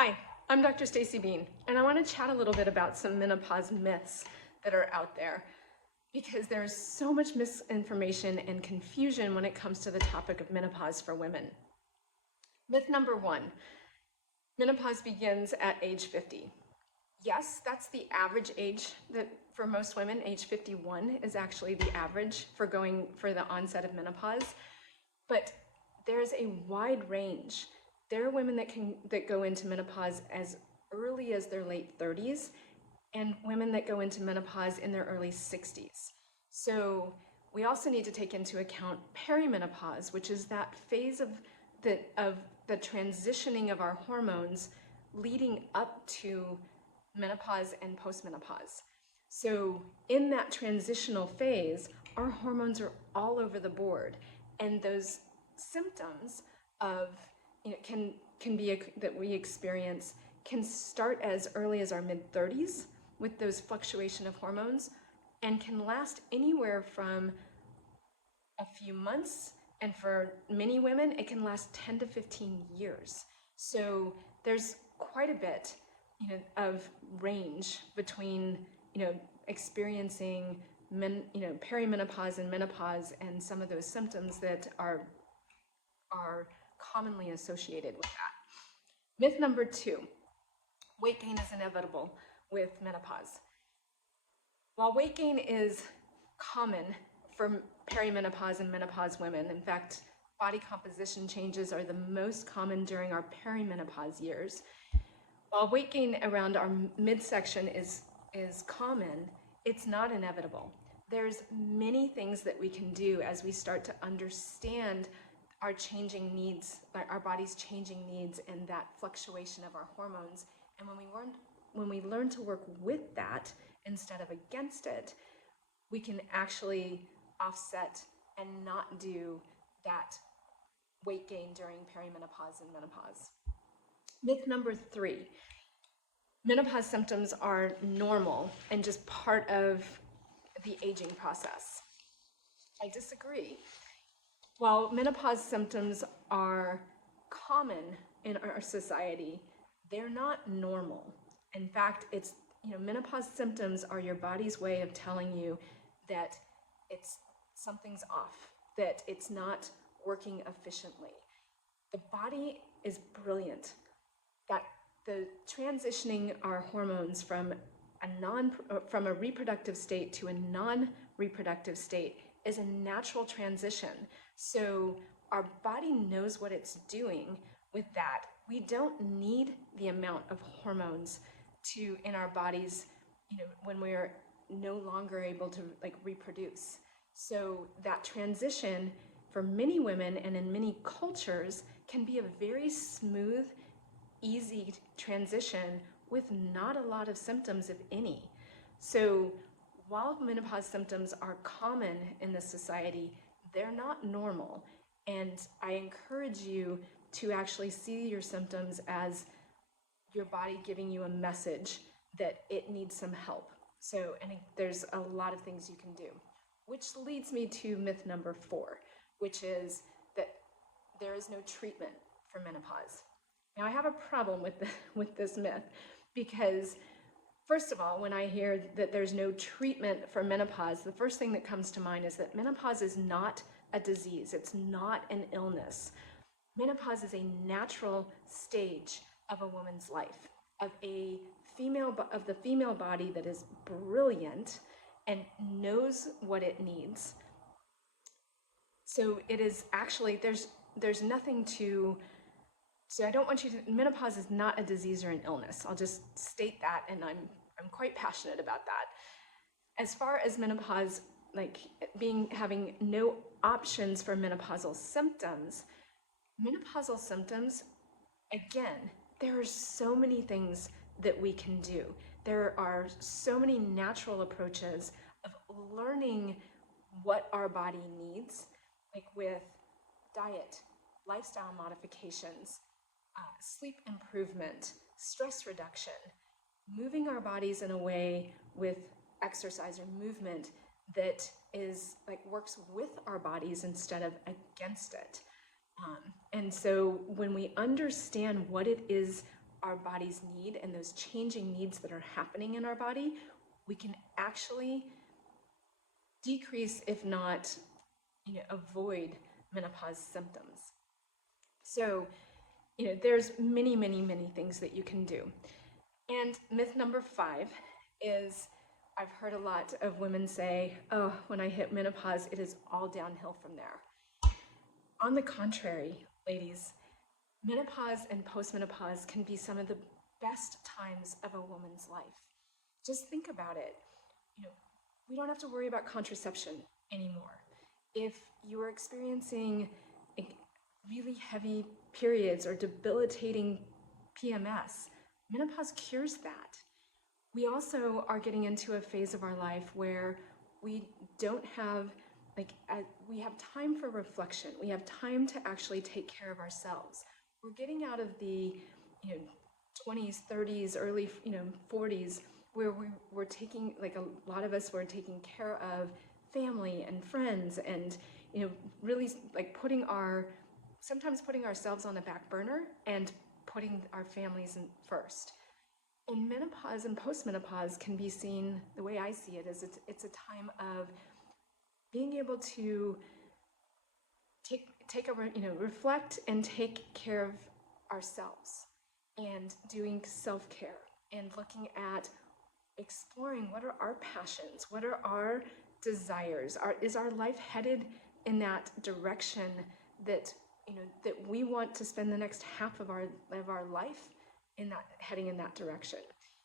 Hi, I'm Dr. Stacey Bean, and I want to chat a little bit about some menopause myths that are out there because there's so much misinformation and confusion when it comes to the topic of menopause for women. Myth number one, menopause begins at age 50. Yes, that's the average age that for most women, age 51 is actually the average for the onset of menopause, but there's a wide range. There are women that go into menopause as early as their late 30s and women that go into menopause in their early 60s. So we also need to take into account perimenopause, which is that phase of the transitioning of our hormones leading up to menopause and postmenopause. So in that transitional phase, our hormones are all over the board, and those symptoms of can be that we experience can start as early as our mid-30s with those fluctuation of hormones and can last anywhere from a few months, and for many women it can last 10 to 15 years. So there's quite a bit of range between experiencing perimenopause and menopause and some of those symptoms that are commonly associated with that. Myth number two, weight gain is inevitable with menopause. While weight gain is common for perimenopause and menopause women, in fact, body composition changes are the most common during our perimenopause years. While weight gain around our midsection is common, it's not inevitable. There's many things that we can do as we start to understand our changing needs, our body's changing needs, and that fluctuation of our hormones. And when we learn to work with that instead of against it, we can actually offset and not do that weight gain during perimenopause and menopause. Myth number three, menopause symptoms are normal and just part of the aging process. I disagree. While menopause symptoms are common in our society, they're not normal. In fact, menopause symptoms are your body's way of telling you that something's off, that it's not working efficiently. The body is brilliant. That the transitioning our hormones from a reproductive state to a non-reproductive state is a natural transition. So our body knows what it's doing with that. We don't need the amount of hormones in our bodies, when we're no longer able to reproduce. So that transition for many women and in many cultures can be a very smooth, easy transition with not a lot of symptoms, if any. So while menopause symptoms are common in this society, they're not normal. And I encourage you to actually see your symptoms as your body giving you a message that it needs some help. So, and there's a lot of things you can do, which leads me to myth number four, which is that there is no treatment for menopause. Now, I have a problem with this myth because, first of all, when I hear that there's no treatment for menopause, the first thing that comes to mind is that menopause is not a disease. It's not an illness. Menopause is a natural stage of a woman's life, of the female body that is brilliant and knows what it needs. So it is actually, there's nothing so I don't want you to, menopause is not a disease or an illness. I'll just state that, and I'm quite passionate about that. As far as menopause, having no options for menopausal symptoms, again, there are so many things that we can do. There are so many natural approaches of learning what our body needs, with diet, lifestyle modifications, sleep improvement, stress reduction, moving our bodies in a way with exercise or movement that is works with our bodies instead of against it. And so when we understand what it is our bodies need and those changing needs that are happening in our body, we can actually decrease, if not, avoid menopause symptoms. So, there's many, many, many things that you can do. And myth number 5 is, I've heard a lot of women say, oh, when I hit menopause, it is all downhill from there. On the contrary, ladies, menopause and postmenopause can be some of the best times of a woman's life. Just think about it. We don't have to worry about contraception anymore. If you are experiencing really heavy periods or debilitating PMS, menopause cures that. We also are getting into a phase of our life where we don't have, we have time for reflection. We have time to actually take care of ourselves. We're getting out of the, 20s, 30s, early, 40s, where we're taking, a lot of us were taking care of family and friends and, really sometimes putting ourselves on the back burner and putting our families in first. And menopause and postmenopause can be seen, the way I see it, is it's a time of being able to reflect and take care of ourselves and doing self-care and looking at exploring what are our passions, what are our desires, is our life headed in that direction that that we want to spend the next half of our life heading in that direction.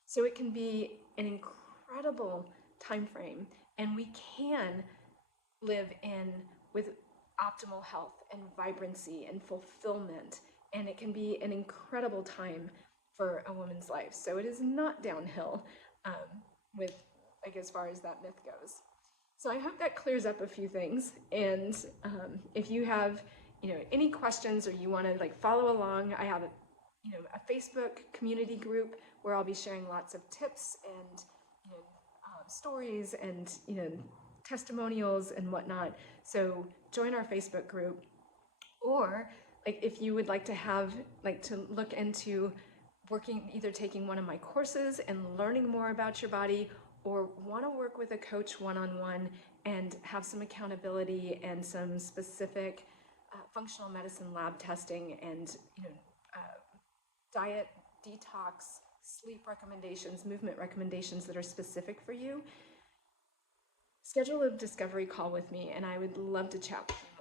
So it can be an incredible time frame, and we can live with optimal health and vibrancy and fulfillment, and it can be an incredible time for a woman's life. So it is not downhill as far as that myth goes. So I hope that clears up a few things, and if you have any questions or you want to follow along, I have a Facebook community group where I'll be sharing lots of tips and stories and testimonials and whatnot. So join our Facebook group, or if you would like to to look into either taking one of my courses and learning more about your body, or want to work with a coach one-on-one and have some accountability and some specific functional medicine lab testing and diet, detox, sleep recommendations, movement recommendations that are specific for you, schedule a discovery call with me, and I would love to chat with you.